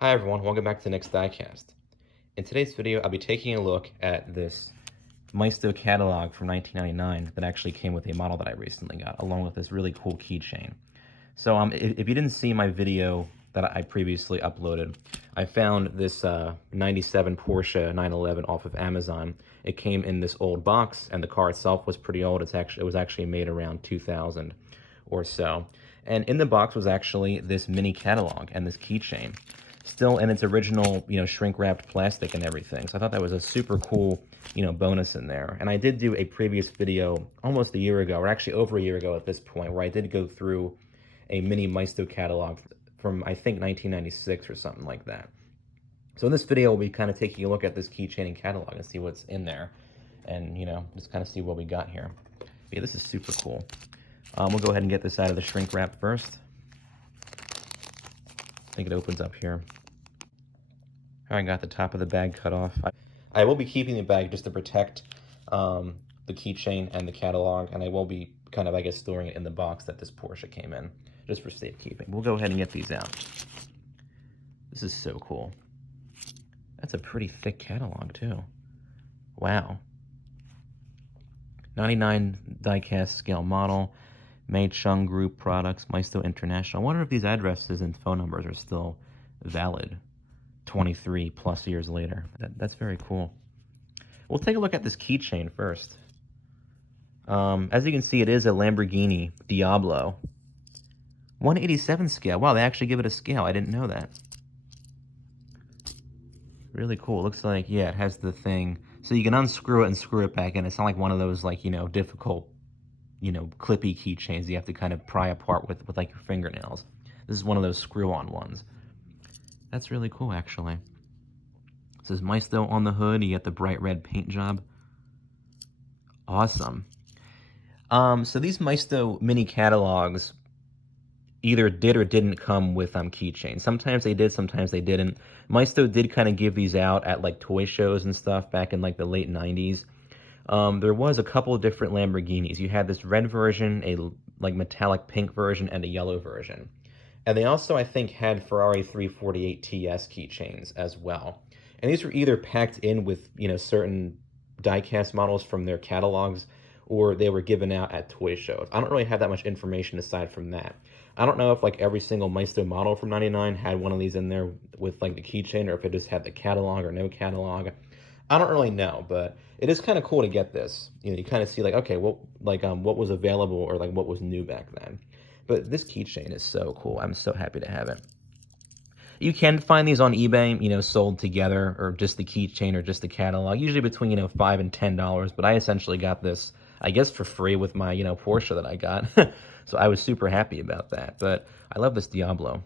Hi everyone, welcome back to the next diecast. In today's video, I'll be taking a look at this Maisto catalog from 1999 that actually came with a model that I recently got, along with this really cool keychain. So if you didn't see my video that I previously uploaded, I found this 97 Porsche 911 off of Amazon. It came in this old box, and the car itself was pretty old. It was actually made around 2000 or so. And in the box was actually this mini catalog and this keychain, still in its original, shrink-wrapped plastic and everything. So I thought that was a super cool, bonus in there. And I did do a previous video almost a year ago, or actually over a year ago at this point, where I did go through a mini Maisto catalog from, I think, 1996 or something like that. So in this video, we'll be kind of taking a look at this keychain and catalog and see what's in there. And, just kind of see what we got here. Yeah, this is super cool. We'll go ahead and get this out of the shrink wrap first. I think it opens up here. I got the top of the bag cut off. I will be keeping the bag just to protect the keychain and the catalog, and I will be kind of, I guess, storing it in the box that this Porsche came in, just for safekeeping. We'll go ahead and get these out. This is so cool. That's a pretty thick catalog, too. Wow. 99 die-cast scale model, Mei Chung Group products, Maisto International. I wonder if these addresses and phone numbers are still valid 23 plus years later. That's very cool. We'll take a look at this keychain first. As you can see, it is a Lamborghini Diablo. 187 scale. Wow, they actually give it a scale. I didn't know that. Really cool. It looks like, yeah, it has the thing. So you can unscrew it and screw it back in. It's not like one of those, like, difficult, clippy keychains you have to kind of pry apart with like your fingernails. This is one of those screw-on ones. That's really cool, actually. It says Maisto on the hood. You get the bright red paint job. Awesome. So these Maisto mini catalogs either did or didn't come with keychains. Sometimes they did, sometimes they didn't. Maisto did kind of give these out at like toy shows and stuff back in like the late 90s. There was a couple of different Lamborghinis. You had this red version, a like metallic pink version, and a yellow version. And they also, I think, had Ferrari 348 TS keychains as well. And these were either packed in with, certain die-cast models from their catalogs, or they were given out at toy shows. I don't really have that much information aside from that. I don't know if like every single Maisto model from 99 had one of these in there with like the keychain, or if it just had the catalog or no catalog. I don't really know, but it is kind of cool to get this. You kind of see like, okay, well, like what was available or like what was new back then. But this keychain is so cool. I'm so happy to have it. You can find these on eBay, sold together, or just the keychain or just the catalog, usually between, $5 and $10. But I essentially got this, I guess, for free with my, Porsche that I got. So I was super happy about that. But I love this Diablo.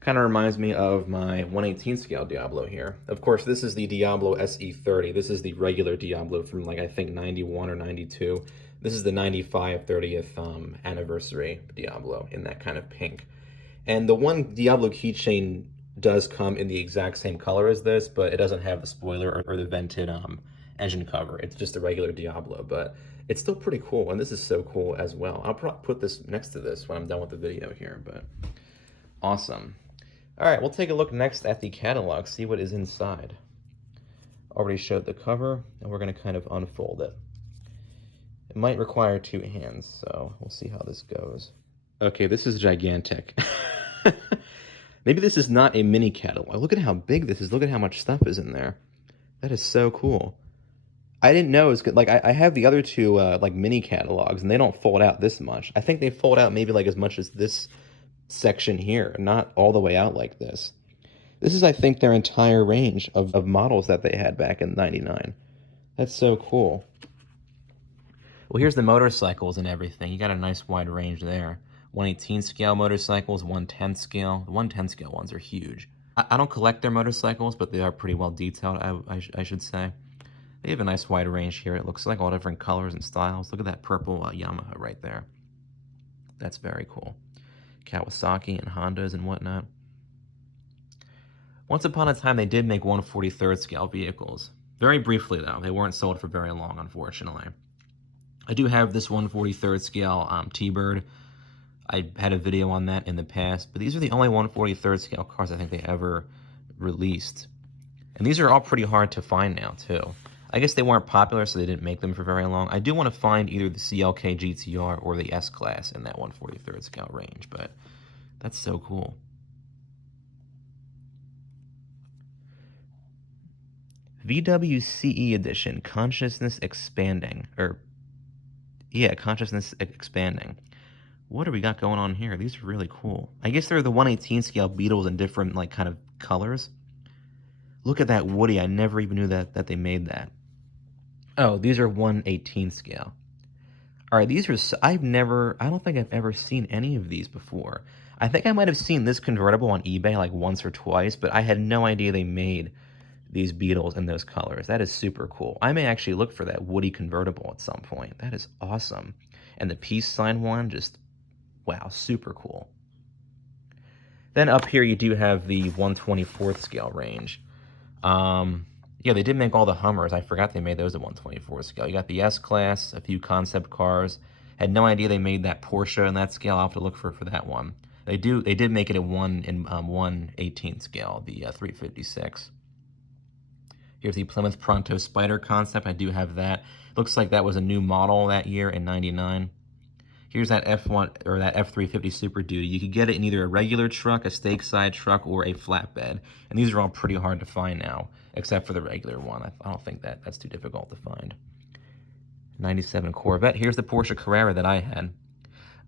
Kind of reminds me of my 1/18 scale Diablo here. Of course, this is the Diablo SE30. This is the regular Diablo from, like, I think 91 or 92. This is the 95 30th anniversary Diablo in that kind of pink. And the one Diablo keychain does come in the exact same color as this, but it doesn't have the spoiler or the vented engine cover. It's just a regular Diablo, but it's still pretty cool, and this is so cool as well. I'll probably put this next to this when I'm done with the video here, but awesome. All right, we'll take a look next at the catalog, see what is inside. Already showed the cover, and we're going to kind of unfold it. It might require two hands, so we'll see how this goes. Okay, this is gigantic. Maybe this is not a mini catalog. Look at how big this is. Look at how much stuff is in there. That is so cool. I didn't know it was good. Like, I have the other two, like, mini catalogs, and they don't fold out this much. I think they fold out maybe, like, as much as this section here, not all the way out like this. This is, I think, their entire range of models that they had back in 99. That's so cool. Well, here's the motorcycles and everything. You got a nice wide range there. 1/18 scale motorcycles, 1/10 scale. The 1/10 scale ones are huge. I don't collect their motorcycles, but they are pretty well detailed, I should say. They have a nice wide range here. It looks like all different colors and styles. Look at that purple Yamaha right there. That's very cool. Kawasaki and Hondas and whatnot. Once upon a time, they did make 1/43 scale vehicles. Very briefly, though. They weren't sold for very long, unfortunately. I do have this 1/43 scale T-Bird. I had a video on that in the past, but these are the only 1/43rd scale cars I think they ever released. And these are all pretty hard to find now, too. I guess they weren't popular, so they didn't make them for very long. I do want to find either the CLK GTR or the S-Class in that 1/43rd scale range, but that's so cool. VWCE edition, Consciousness Expanding, Consciousness Expanding. What do we got going on here? These are really cool. I guess they're the 1/18 scale Beetles in different, like, kind of colors. Look at that Woody. I never even knew that they made that. Oh, these are 1/18 scale. All right, these are, I don't think I've ever seen any of these before. I think I might have seen this convertible on eBay like once or twice, but I had no idea they made these Beetles in those colors. That is super cool. I may actually look for that Woody convertible at some point. That is awesome. And the peace sign one, just, wow, super cool. Then up here you do have the 1/24th scale range. Yeah, they did make all the Hummers. I forgot they made those at 1/24 scale. You got the S-Class, a few concept cars. Had no idea they made that Porsche in that scale. I'll have to look for that one. They did make it at 1/18 scale, the 356. Here's the Plymouth Pronto Spider concept. I do have that. Looks like that was a new model that year in '99. Here's that F1 or that F350 Super Duty. You could get it in either a regular truck, a stake side truck, or a flatbed. And these are all pretty hard to find now, except for the regular one. I don't think that's too difficult to find. 97 Corvette. Here's the Porsche Carrera that I had.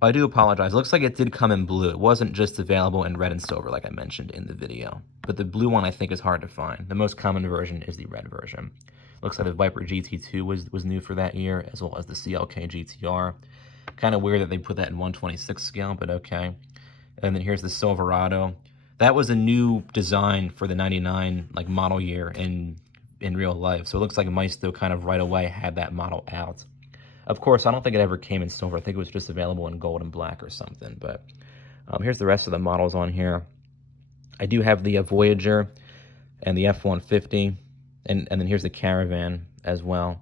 But I do apologize. It looks like it did come in blue. It wasn't just available in red and silver like I mentioned in the video. But the blue one I think is hard to find. The most common version is the red version. Looks like the Viper GT2 was new for that year, as well as the CLK GTR. Kind of weird that they put that in 1/26 scale, but okay. And then here's the Silverado. That was a new design for the 99 like model year in real life. So it looks like Maisto kind of right away had that model out. Of course, I don't think it ever came in silver. I think it was just available in gold and black or something. But here's the rest of the models on here. I do have the Voyager and the F-150, and then here's the Caravan as well.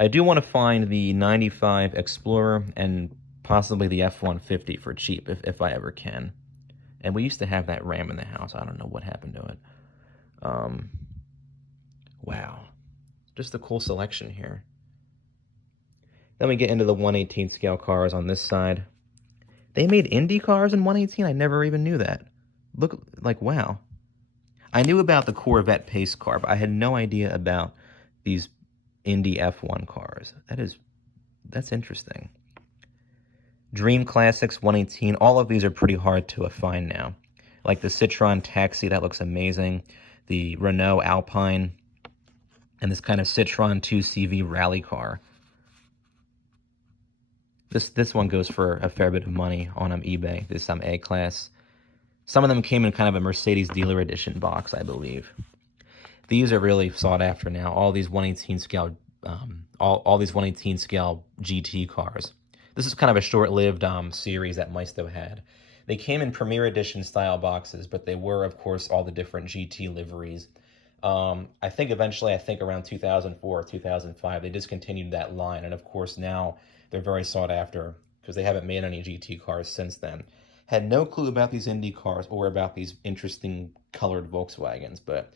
I do want to find the 95 Explorer and possibly the F-150 for cheap if I ever can. And we used to have that Ram in the house. I don't know what happened to it. Wow. Just a cool selection here. Then we get into the 1/18 scale cars on this side. They made Indy cars in 1/18? I never even knew that. Look, like, wow. I knew about the Corvette pace car, but I had no idea about these Indy F1 cars. That's interesting. Dream Classics 1/18. All of these are pretty hard to find now. Like the Citroen Taxi, that looks amazing. The Renault Alpine, and this kind of Citroen 2CV rally car. This one goes for a fair bit of money on eBay. This A-Class. Some of them came in kind of a Mercedes dealer edition box, I believe. These are really sought after now. All these 1/18 scale, all these 1/18 scale GT cars. This is kind of a short-lived series that Maisto had. They came in Premier Edition style boxes, but they were, of course, all the different GT liveries. I think eventually, around 2004 or 2005, they discontinued that line, and of course now they're very sought after because they haven't made any GT cars since then. Had no clue about these Indy cars or about these interesting colored Volkswagens, but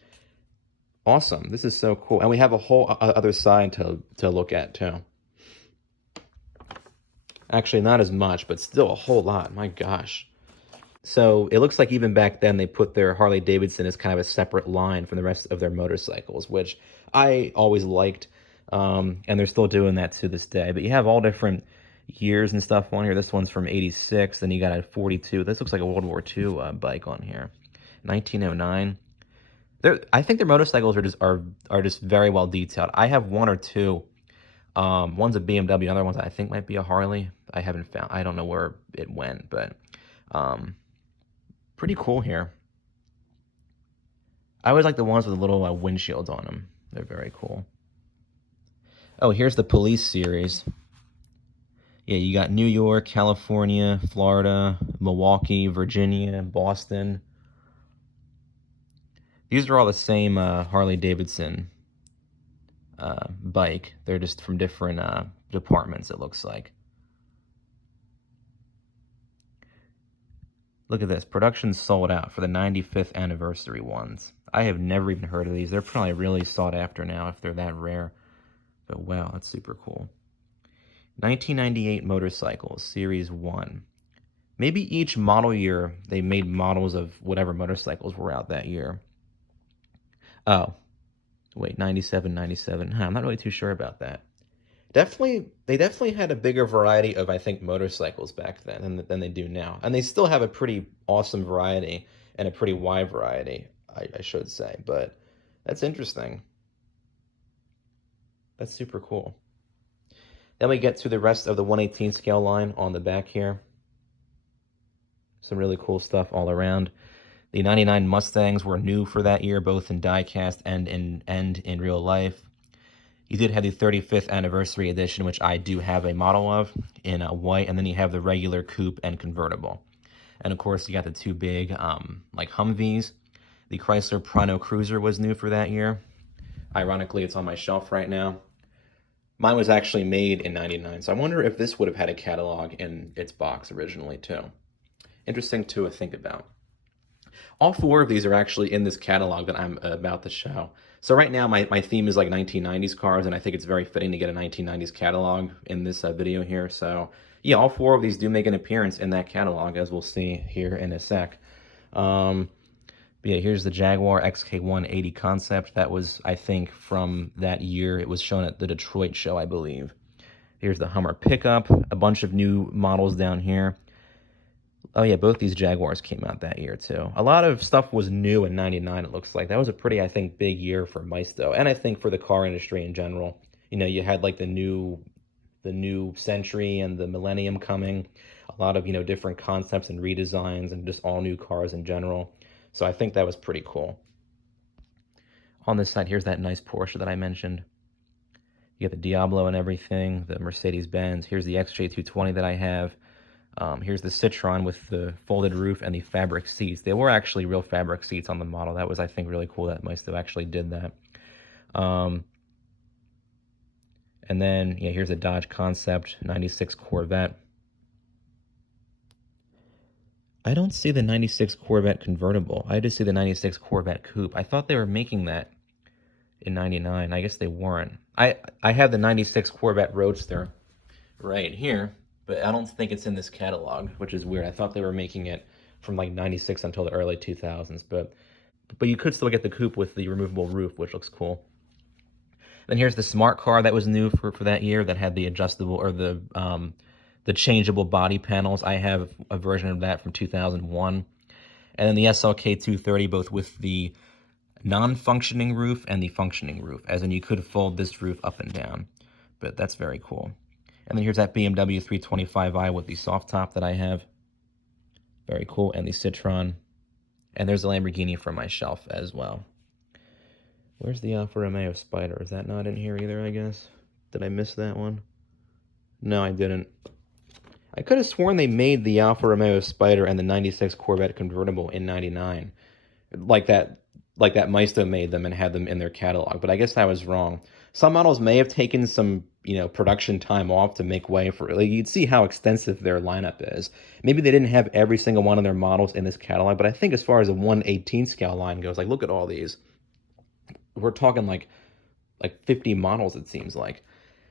awesome. This is so cool. And we have a whole other side to look at, too. Actually, not as much, but still a whole lot. My gosh. So it looks like even back then they put their Harley-Davidson as kind of a separate line from the rest of their motorcycles, which I always liked. And they're still doing that to this day. But you have all different years and stuff on here. This one's from '86, then you got a '42. This looks like a World War II bike on here. 1909. I think their motorcycles are just very well detailed. I have one or two. One's a BMW, another one I think might be a Harley. I don't know where it went, but pretty cool here. I always like the ones with little windshields on them. They're very cool. Oh, here's the Police series. Yeah, you got New York, California, Florida, Milwaukee, Virginia, Boston. These are all the same Harley-Davidson bike. They're just from different departments, it looks like. Look at this. Production sold out for the 95th anniversary ones. I have never even heard of these. They're probably really sought after now if they're that rare. But wow, that's super cool. 1998 motorcycles, Series 1. Maybe each model year they made models of whatever motorcycles were out that year. Oh, wait, 97, 97. I'm not really too sure about that. They definitely had a bigger variety of, I think, motorcycles back then than they do now. And they still have a pretty awesome variety and a pretty wide variety, I should say. But that's interesting. That's super cool. Then we get to the rest of the 1/18 scale line on the back here. Some really cool stuff all around. The 99 Mustangs were new for that year, both in diecast and in real life. You did have the 35th anniversary edition, which I do have a model of in white, and then you have the regular coupe and convertible. And of course, you got the two big like Humvees. The Chrysler Prado Cruiser was new for that year. Ironically, it's on my shelf right now. Mine was actually made in 99, so I wonder if this would have had a catalog in its box originally too. Interesting to think about. All four of these are actually in this catalog that I'm about to show. So right now my theme is like 1990s cars, and I think it's very fitting to get a 1990s catalog in this video here. So yeah, all four of these do make an appearance in that catalog, as we'll see here in a sec. But yeah, here's the Jaguar XK180 concept. That was, I think, from that year. It was shown at the Detroit show, I believe. Here's the Hummer pickup, a bunch of new models down here. Oh yeah, both these Jaguars came out that year too. A lot of stuff was new in 99, it looks like. That was a pretty, I think, big year for Maisto, and I think for the car industry in general. You know, you had like the new century and the millennium coming. A lot of, different concepts and redesigns and just all new cars in general. So I think that was pretty cool. On this side, here's that nice Porsche that I mentioned. You got the Diablo and everything, the Mercedes-Benz. Here's the XJ220 that I have. Here's the Citroen with the folded roof and the fabric seats. They were actually real fabric seats on the model. That was, I think, really cool that Maisto actually did that. And then, yeah, here's a Dodge Concept 96 Corvette. I don't see the 96 Corvette convertible. I just see the 96 Corvette coupe. I thought they were making that in 99. I guess they weren't. I have the 96 Corvette Roadster right here, but I don't think it's in this catalog, which is weird. I thought they were making it from like 96 until the early 2000s, but you could still get the coupe with the removable roof, which looks cool. Then here's the Smart Car that was new for that year, that had the adjustable, or the changeable body panels. I have a version of that from 2001. And then the SLK 230, both with the non-functioning roof and the functioning roof, as in you could fold this roof up and down. But that's very cool. And then here's that BMW 325i with the soft top that I have. Very cool. And the Citroen. And there's a Lamborghini from my shelf as well. Where's the Alfa Romeo Spider? Is that not in here either, I guess? Did I miss that one? No, I didn't. I could have sworn they made the Alfa Romeo Spider and the 96 Corvette convertible in 99. Like that Maisto made them and had them in their catalog, but I guess I was wrong. Some models may have taken some, production time off to make way for, like, you'd see how extensive their lineup is. Maybe they didn't have every single one of their models in this catalog, but I think as far as a 1/18 scale line goes, like, look at all these. We're talking like 50 models, it seems like.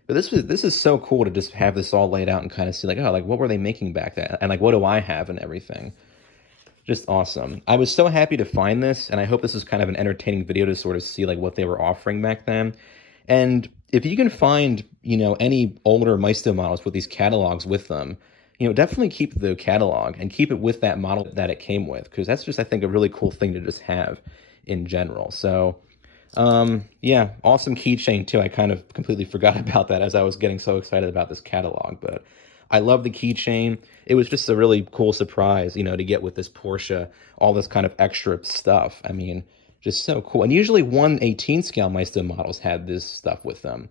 But this is so cool to just have this all laid out and kind of see, like, oh, like, what were they making back then? And, like, what do I have and everything? Just awesome. I was so happy to find this, and I hope this is kind of an entertaining video to sort of see, like, what they were offering back then. And if you can find, any older Maisto models with these catalogs with them, definitely keep the catalog and keep it with that model that it came with, because that's just, I think, a really cool thing to just have in general. So yeah, awesome keychain too. I kind of completely forgot about that as I was getting so excited about this catalog, but I love the keychain. It was just a really cool surprise, to get with this Porsche, all this kind of extra stuff. I mean, just so cool. And usually 1/18 scale Maisto models had this stuff with them.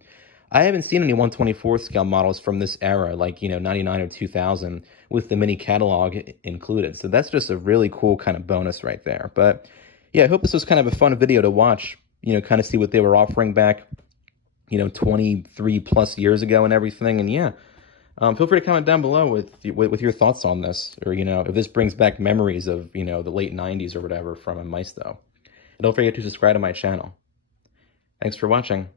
I haven't seen any 1/24 scale models from this era, like, 99 or 2000, with the mini catalog included. So that's just a really cool kind of bonus right there. But yeah, I hope this was kind of a fun video to watch, kind of see what they were offering back, 23 plus years ago and everything. And yeah, Feel free to comment down below with your thoughts on this, or if this brings back memories of the late '90s or whatever from a Maisto. And don't forget to subscribe to my channel. Thanks for watching.